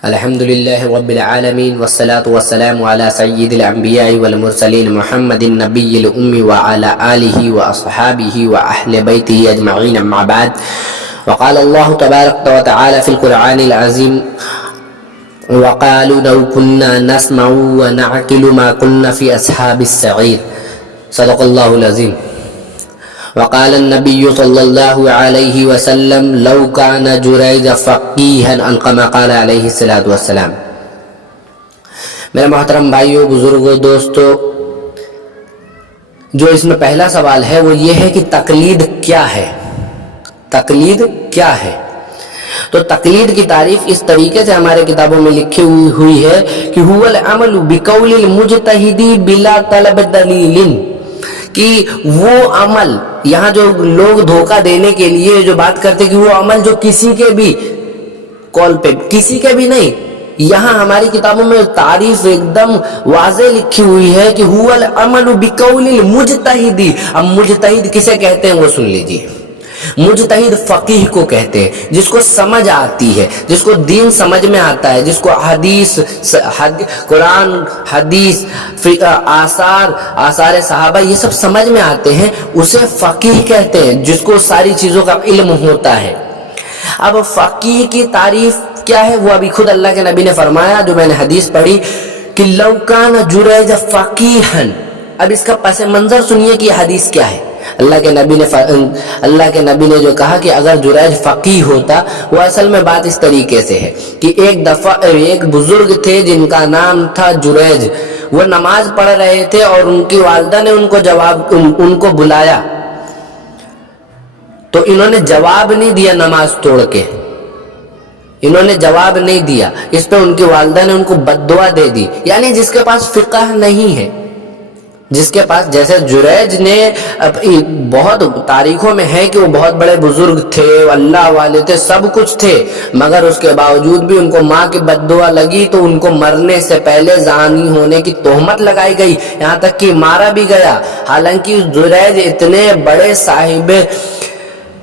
الحمد لله رب العالمين والصلاة والسلام على سيد الأنبياء والمرسلين محمد النبي الأمي وعلى آله وأصحابه وأهل بيته أجمعين أما بعد. وقال الله تبارك وتعالى في القرآن العظيم: وقالوا لو كنا نسمع ونعقل ما كنا في أصحاب السعير. صدق الله العظيم. وقال النبي صلى الله عليه وسلم: لو كان جريج فقيها كما قال عليه الصلاة والسلام. میرے محترم بھائیوں، بزرگوں، دوستوں، جو اس میں پہلا سوال ہے وہ یہ ہے کہ تقلید کیا ہے؟ تقلید کیا ہے؟ تو تقلید کی تعریف اس طریقے سے ہمارے کتابوں میں لکھی ہوئی ہے کہ هو العمل بقول المجتہد بلا طلب دلیل، کہ وہ عمل، یہاں جو لوگ دھوکہ دینے کے لیے جو بات کرتے کہ وہ عمل جو کسی کے بھی کال پہ، کسی کے بھی نہیں، یہاں ہماری کتابوں میں تعریف ایک دم واضح لکھی ہوئی ہے کہ هو العمل بقول المجتہد. اب مجتہد کسے کہتے ہیں وہ سن لیجیے. مجتہد فقیہ کو کہتے ہیں، جس کو سمجھ آتی ہے، جس کو دین سمجھ میں آتا ہے، جس کو حدیث، قرآن، حدیث، آثار صحابہ یہ سب سمجھ میں آتے ہیں، اسے فقیہ کہتے ہیں، جس کو ساری چیزوں کا علم ہوتا ہے. اب فقیہ کی تعریف کیا ہے وہ ابھی خود اللہ کے نبی نے فرمایا، جو میں نے حدیث پڑھی کہ لو کان جریج فقیہا. اب اس کا پس منظر سنیے کہ یہ حدیث کیا ہے. اللہ کے نبی نے جو کہا کہ اگر جریج فقیہ ہوتا، وہ اصل میں بات اس طریقے سے ہے کہ ایک دفعہ ایک بزرگ تھے جن کا نام تھا جریج. وہ نماز پڑھ رہے تھے اور ان کی والدہ نے ان کو بلایا، تو انہوں نے جواب نہیں دیا. نماز توڑ کے انہوں نے جواب نہیں دیا. اس پہ ان کی والدہ نے ان کو بددعا دے دی. یعنی جس کے پاس فقہ نہیں ہے، جس کے پاس، جیسے جریج نے بہت تاریخوں میں ہے کہ وہ بہت بڑے بزرگ تھے، اللہ والے تھے، سب کچھ تھے، مگر اس کے باوجود بھی ان کو ماں کی بددعا لگی تو ان کو مرنے سے پہلے زانی ہونے کی تہمت لگائی گئی، یہاں تک کہ مارا بھی گیا. حالانکہ جریج اتنے بڑے صاحب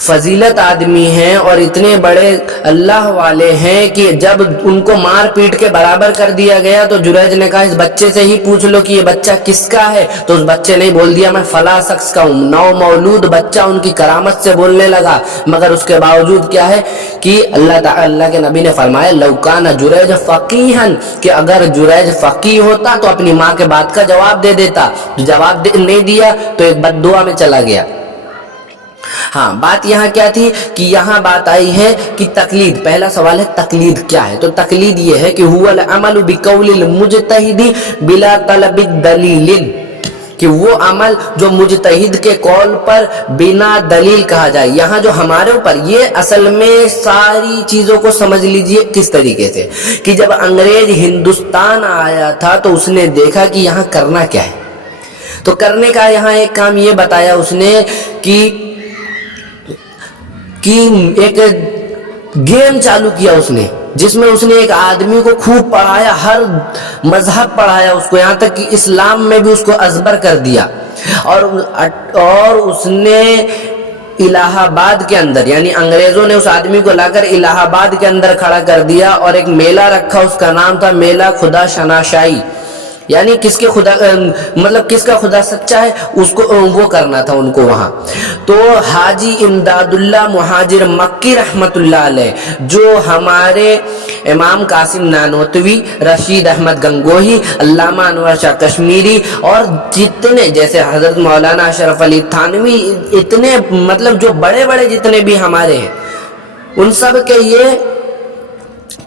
فضیلت آدمی ہیں اور اتنے بڑے اللہ والے ہیں کہ جب ان کو مار پیٹ کے برابر کر دیا گیا تو جریج نے کہا اس بچے سے ہی پوچھ لو کہ یہ بچہ کس کا ہے. تو اس بچے نے بول دیا میں فلاں شخص کا ہوں. نو مولود بچہ ان کی کرامت سے بولنے لگا. مگر اس کے باوجود کیا ہے کہ اللہ کے نبی نے فرمایا لو کان جریج فقیہا، کہ اگر جریج فقیہ ہوتا تو اپنی ماں کے بات کا جواب دے دیتا. جواب نہیں دیا تو ایک بددعا میں چلا گیا. ہاں، بات یہاں کیا تھی کہ یہاں بات آئی ہے کہ تقلید. پہلا سوال ہے تقلید کیا ہے؟ تو تقلید یہ ہے کہ هو العمل بقول المجتہد بلا طلب دلیل، کہ وہ عمل جو مجتہد کے قول پر بنا دلیل کہا جائے. یہاں جو ہمارے اوپر، یہ اصل میں ساری چیزوں کو سمجھ لیجئے کس طریقے سے کہ جب انگریز ہندوستان آیا تھا تو اس نے دیکھا کہ یہاں کرنا کیا ہے. تو کرنے کا یہاں ایک کام یہ بتایا اس نے کہ ایک گیم چالو کیا اس نے، جس میں اس نے ایک آدمی کو خوب پڑھایا، ہر مذہب پڑھایا اس کو، یہاں تک کہ اسلام میں بھی اس کو ازبر کر دیا. اور اس نے الہ آباد کے اندر، یعنی انگریزوں نے اس آدمی کو لا کر الہ آباد کے اندر کھڑا کر دیا اور ایک میلہ رکھا، اس کا نام تھا میلہ خدا شناسائی. یعنی کس کا خدا سچا ہے اس کو وہ کرنا تھا ان کو وہاں. تو حاجی امداد اللہ مہاجر مکی رحمت اللہ علیہ، جو ہمارے امام قاسم نانوتوی، رشید احمد گنگوہی، علامہ انور شاہ کشمیری اور جتنے جیسے حضرت مولانا اشرف علی تھانوی، اتنے جو بڑے بڑے جتنے بھی ہمارے ہیں، ان سب کے یہ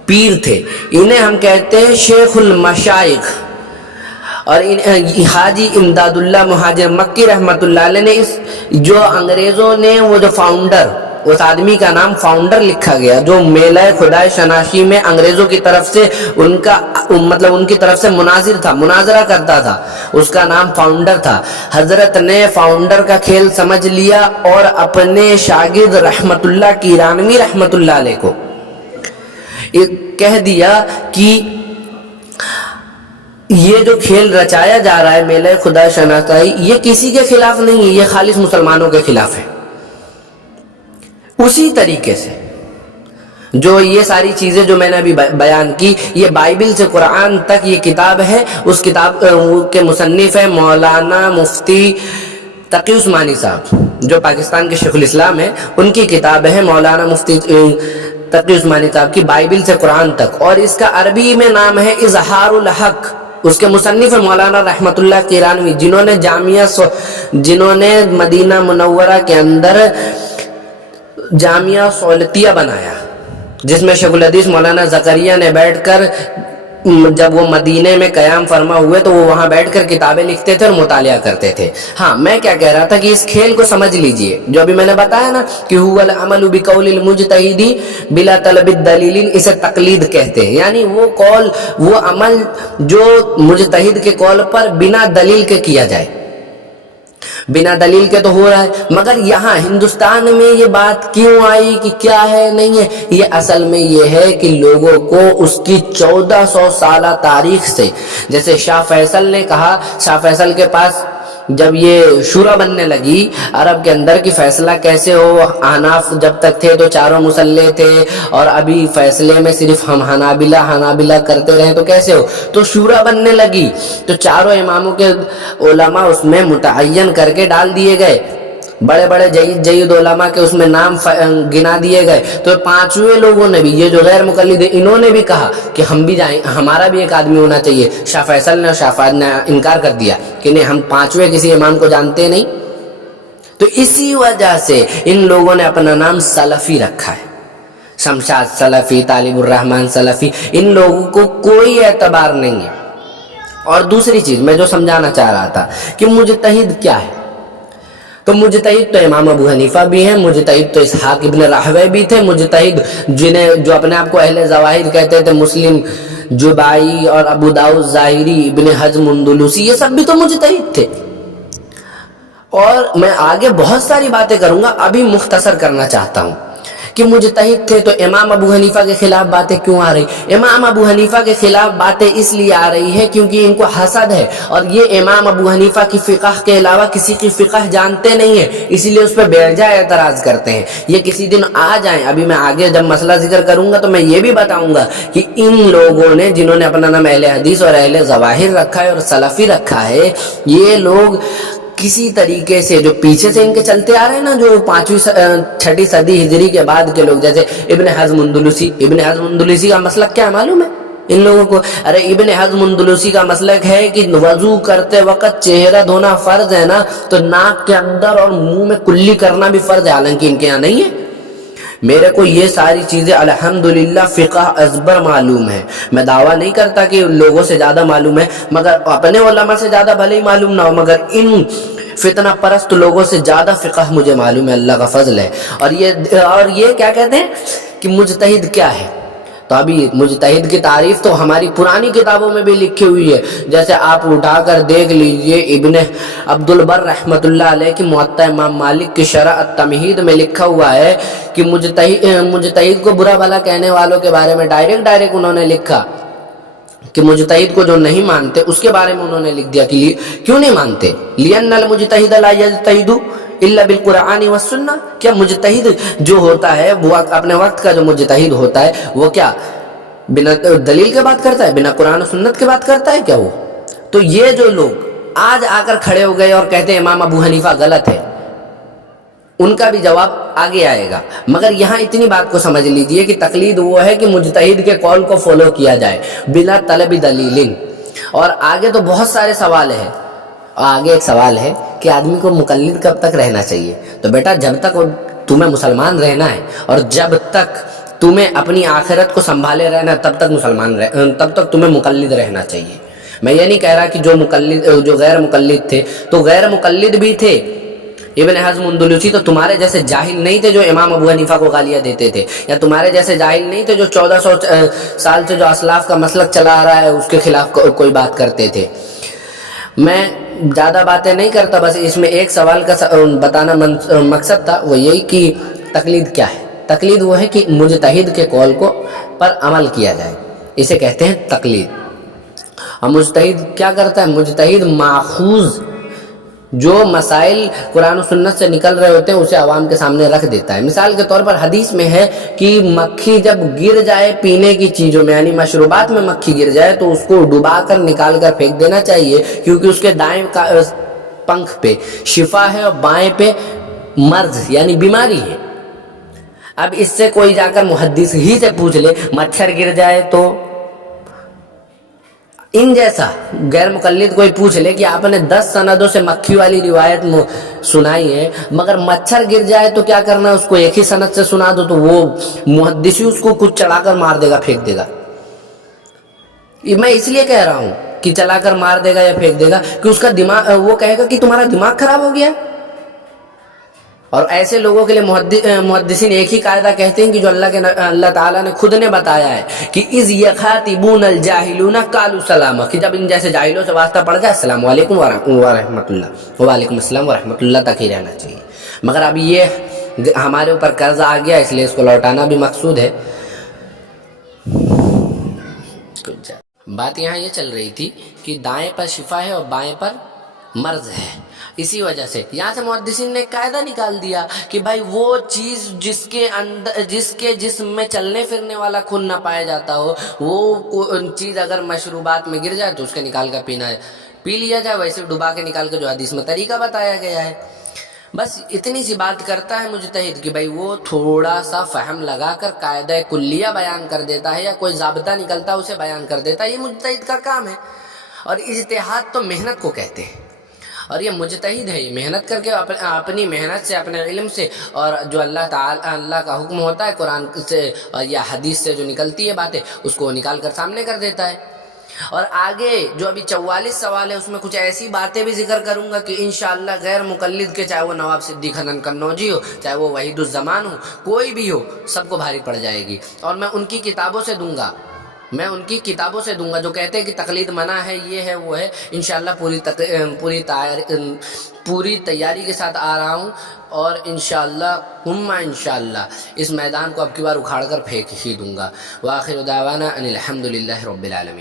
پیر تھے. انہیں ہم کہتے ہیں شیخ المشائخ. اور حاجی امداد اللہ مہاجر مکی رحمت اللہ علیہ نے جو انگریزوں نے وہ جو فاؤنڈر، اس آدمی کا نام فاؤنڈر لکھا گیا، جو میلہ خدائے شناسی میں انگریزوں کی طرف سے ان کی طرف سے مناظرہ کرتا تھا، اس کا نام فاؤنڈر تھا. حضرت نے فاؤنڈر کا کھیل سمجھ لیا اور اپنے شاگرد رحمت اللہ کیرانوی رحمت اللہ علیہ کو کہہ دیا کہ یہ جو کھیل رچایا جا رہا ہے میلہ خدا شناسائی، یہ کسی کے خلاف نہیں ہے، یہ خالص مسلمانوں کے خلاف ہے. اسی طریقے سے جو یہ ساری چیزیں جو میں نے ابھی بیان کی، یہ بائبل سے قرآن تک یہ کتاب ہے، اس کتاب کے مصنف ہیں مولانا مفتی تقی عثمانی صاحب، جو پاکستان کے شیخ الاسلام ہیں، ان کی کتاب ہے مولانا مفتی تقی عثمانی صاحب کی بائبل سے قرآن تک، اور اس کا عربی میں نام ہے اظہار الحق۔ اس کے مصنف مولانا رحمت اللہ کیرانوی، جنہوں نے مدینہ منورہ کے اندر جامعہ سہولتیہ بنایا، جس میں شیخ الحدیث مولانا زکریا نے بیٹھ کر، جب وہ مدینہ میں قیام فرما ہوئے تو وہ وہاں بیٹھ کر کتابیں لکھتے تھے اور مطالعہ کرتے تھے۔ ہاں، میں کیا کہہ رہا تھا کہ اس کھیل کو سمجھ لیجئے، جو ابھی میں نے بتایا نا کہ هو العمل بقول المجتہد بلا طلب الدلیل، اسے تقلید کہتے ہیں، یعنی وہ قول، وہ عمل جو مجتہد کے قول پر بنا دلیل کے کیا جائے۔ بنا دلیل کے تو ہو رہا ہے، مگر یہاں ہندوستان میں یہ بات کیوں آئی کہ کیا ہے نہیں ہے؟ یہ اصل میں یہ ہے کہ لوگوں کو اس کی 1400 سالہ تاریخ سے، جیسے شاہ فیصل نے کہا، شاہ فیصل کے پاس جب یہ شورا بننے لگی عرب کے اندر کہ فیصلہ کیسے ہو، احناف جب تک تھے تو چاروں مسلح تھے، اور ابھی فیصلے میں صرف ہم حنابلہ کرتے رہے تو کیسے ہو؟ تو شورا بننے لگی، تو چاروں اماموں کے علماء اس میں متعین کر کے ڈال دیے گئے، بڑے بڑے جید علماء کے اس میں نام گنا دیے گئے۔ تو پانچویں لوگوں نے بھی، یہ جو غیر مقلد ہیں، انہوں نے بھی کہا کہ ہم بھی جائیں، ہمارا بھی ایک آدمی ہونا چاہیے۔ شاہ فیصل نے اور شاہ فہد نے انکار کر دیا کہ نہیں، ہم پانچویں کسی امام کو جانتے نہیں۔ تو اسی وجہ سے ان لوگوں نے اپنا نام سلفی رکھا ہے، شمشاد سلفی، طالب الرحمن سلفی، ان لوگوں کو کوئی اعتبار نہیں ہے۔ اور دوسری چیز میں جو سمجھانا چاہ رہا تھا کہ مجتہد کیا ہے، تو مجتہد تو امام ابو حنیفہ بھی ہیں، مجتہد تو اسحاق ابن راہوے بھی تھے، مجتہد جو اپنے آپ کو اہل ظواہر کہتے تھے، مسلم جبائی اور ابو داؤد ظاہری، ابن حزم اندلسی، یہ سب بھی تو مجتہد تھے۔ اور میں آگے بہت ساری باتیں کروں گا، ابھی مختصر کرنا چاہتا ہوں کہ مجتہد تھے تو امام ابو حنیفہ کے خلاف باتیں کیوں آ رہی؟ امام ابو حنیفہ کے خلاف باتیں اس لیے آ رہی ہے کیونکہ ان کو حسد ہے، اور یہ امام ابو حنیفہ کی فقہ کے علاوہ کسی کی فقہ جانتے نہیں ہیں، اسی لیے اس پہ بے جا اعتراض کرتے ہیں۔ یہ کسی دن آ جائیں، ابھی میں آگے جب مسئلہ ذکر کروں گا تو میں یہ بھی بتاؤں گا کہ ان لوگوں نے، جنہوں نے اپنا نام اہل حدیث اور اہل ظواہر رکھا ہے اور سلفی رکھا ہے، یہ لوگ کسی طریقے سے جو پیچھے سے ان کے چلتے آ رہے ہیں نا، جو 5ویں 6ٹھی صدی ہجری کے بعد کے لوگ، جیسے ابن حزم اندلسی کا مسلک کیا ہے معلوم ہے ان لوگوں کو؟ ارے ابن حزم اندلسی کا مسلک ہے کہ وضو کرتے وقت چہرہ دھونا فرض ہے نا، تو ناک کے اندر اور منہ میں کلی کرنا بھی فرض ہے، حالانکہ ان کے یہاں نہیں ہے۔ میرے کو یہ ساری چیزیں الحمدللہ فقہ ازبر معلوم ہے، میں دعویٰ نہیں کرتا کہ لوگوں سے زیادہ معلوم ہے، مگر اپنے علماء سے زیادہ بھلے ہی معلوم نہ ہو، مگر ان فتنہ پرست لوگوں سے زیادہ فقہ مجھے معلوم ہے، اللہ کا فضل ہے۔ اور یہ کیا کہتے ہیں کہ مجتہد کیا ہے؟ تو ابھی مجتہد کی تعریف تو ہماری پرانی کتابوں میں بھی لکھی ہوئی ہے، جیسے آپ اٹھا کر دیکھ لیجئے ابن عبد البر رحمۃ اللہ علیہ کی موطأ امام مالک کی شرح التمہید میں لکھا ہوا ہے کہ مجتہد کو برا بھلا کہنے والوں کے بارے میں ڈائریکٹ انہوں نے لکھا کہ مجتہد کو جو نہیں مانتے اس کے بارے میں انہوں نے لکھ دیا کہ کیوں نہیں مانتے، لِأَنَّ الْمُجْتَهِدَ لَا يَجْتَهِدُ إِلَّا بِالْقُرْآنِ وَالسُّنَّةِ، کیا مجتہد جو ہوتا ہے، وہ اپنے وقت کا جو مجتہد ہوتا ہے، وہ کیا بنا دلیل کے بات کرتا ہے، بنا قرآن و سنت کے بات کرتا ہے کیا وہ؟ تو یہ جو لوگ آج آ کر کھڑے ہو گئے اور کہتے ہیں امام ابو حنیفہ غلط ہے، ان کا بھی جواب آگے آئے گا، مگر یہاں اتنی بات کو سمجھ لیجئے کہ تقلید وہ ہے کہ مجتہد کے قول کو فالو کیا جائے بلا طلب دلیل۔ اور آگے تو بہت سارے سوال ہیں، آگے ایک سوال ہے کہ آدمی کو مقلد کب تک رہنا چاہیے؟ تو بیٹا جب تک تمہیں مسلمان رہنا ہے اور جب تک تمہیں اپنی آخرت کو سنبھالے رہنا ہے، تب تک تمہیں مقلد رہنا چاہیے۔ میں یہ نہیں کہہ رہا کہ جو غیر مقلد تھے تو غیر مقلد بھی تھے، ابن حزم اندلسی تو تمہارے جیسے جاہل نہیں تھے جو امام ابو حنیفہ کو گالیاں دیتے تھے، یا تمہارے جیسے جاہل نہیں تھے جو 1400 سال سے جو اسلاف کا مسلک چلا آ رہا ہے اس کے خلاف کوئی بات کرتے تھے۔ میں زیادہ باتیں نہیں کرتا، بس اس میں ایک سوال کا بتانا مقصد تھا، وہ یہی کہ تقلید کیا ہے؟ تقلید وہ ہے کہ مجتہد کے قول کو پر عمل کیا جائے، اسے کہتے ہیں تقلید۔ اور مجتہد کیا کرتا ہے؟ مجتہد ماخوذ جو مسائل قرآن و سنت سے نکل رہے ہوتے ہیں اسے عوام کے سامنے رکھ دیتا ہے. مثال کے طور پر حدیث میں ہے کہ مکھی جب گر جائے پینے کی چیزوں میں یعنی مشروبات میں مکھی گر جائے تو اس کو ڈبا کر نکال کر پھینک دینا چاہیے، کیونکہ اس کے دائیں پنکھ پہ شفا ہے اور بائیں پہ مرض یعنی بیماری ہے. اب اس سے کوئی جا کر محدث ہی سے پوچھ لے مچھر گر جائے تو، ان جیسا غیر مقلد کوئی پوچھ لے کہ آپ نے 10 سندوں سے مکھی والی روایت سنائی ہے مگر مچھر گر جائے تو کیا کرنا ہے، اس کو ایک ہی سند سے سنا دو تو وہ محدث ہی اس کو کچھ چڑھا کر مار دے گا، پھینک دے گا. میں اس لیے کہہ رہا ہوں کہ چلا کر مار دے گا یا پھینک دے گا کہ اس کا دماغ، وہ کہے گا کہ تمہارا دماغ خراب ہو گیا. اور ایسے لوگوں کے لیے محدثین ایک ہی قاعدہ کہتے ہیں کہ جو اللہ تعالیٰ نے خود نے بتایا ہے کہ اذ یخاطبون الجاہلون قالوا سلاما، کہ جب ان جیسے جاہلوں سے واسطہ پڑ جائے السلام علیکم ورحمۃ اللہ، وعلیکم السلام ورحمۃ اللہ تک ہی رہنا چاہیے. مگر اب یہ ہمارے اوپر قرض آ گیا، اس لیے اس کو لوٹانا بھی مقصود ہے. بات یہاں یہ چل رہی تھی کہ دائیں پر شفا ہے اور بائیں پر مرض ہے. اسی وجہ سے یہاں سے محدثین نے قاعدہ نکال دیا کہ بھائی وہ چیز جس کے جسم میں چلنے پھرنے والا خون نہ پایا جاتا ہو، وہ چیز اگر مشروبات میں گر جائے تو اس کے نکال کر پی لیا جائے، ویسے ڈبا کے نکال کے جو حدیث میں طریقہ بتایا گیا ہے. بس اتنی سی بات کرتا ہے مجتہد کہ بھائی وہ تھوڑا سا فہم لگا کر قاعدہ کلیہ بیان کر دیتا ہے یا کوئی ضابطہ نکلتا ہے اسے بیان کر دیتا ہے، یہ مجتہد کا کام ہے. اور اجتہاد تو محنت کو کہتے ہیں، اور یہ مجتہد ہے، یہ محنت کر کے اپنی محنت سے، اپنے علم سے، اور جو اللہ کا حکم ہوتا ہے قرآن سے یا حدیث سے جو نکلتی ہے باتیں، اس کو نکال کر سامنے کر دیتا ہے. اور آگے جو ابھی 44 سوال ہے اس میں کچھ ایسی باتیں بھی ذکر کروں گا کہ انشاءاللہ غیر مقلد کے، چاہے وہ نواب صدیق حسن قنوجی ہو، چاہے وہ وحید الزمان ہو، کوئی بھی ہو، سب کو بھاری پڑ جائے گی. اور میں ان کی کتابوں سے دوں گا، جو کہتے ہیں کہ تقلید منع ہے، یہ ہے وہ ہے. انشاءاللہ پوری تیاری کے ساتھ آ رہا ہوں، اور انشاءاللہ اس میدان کو اب کی بار اکھاڑ کر پھینک ہی دوں گا. وآخر دعوانا ان الحمدللہ رب العالمین.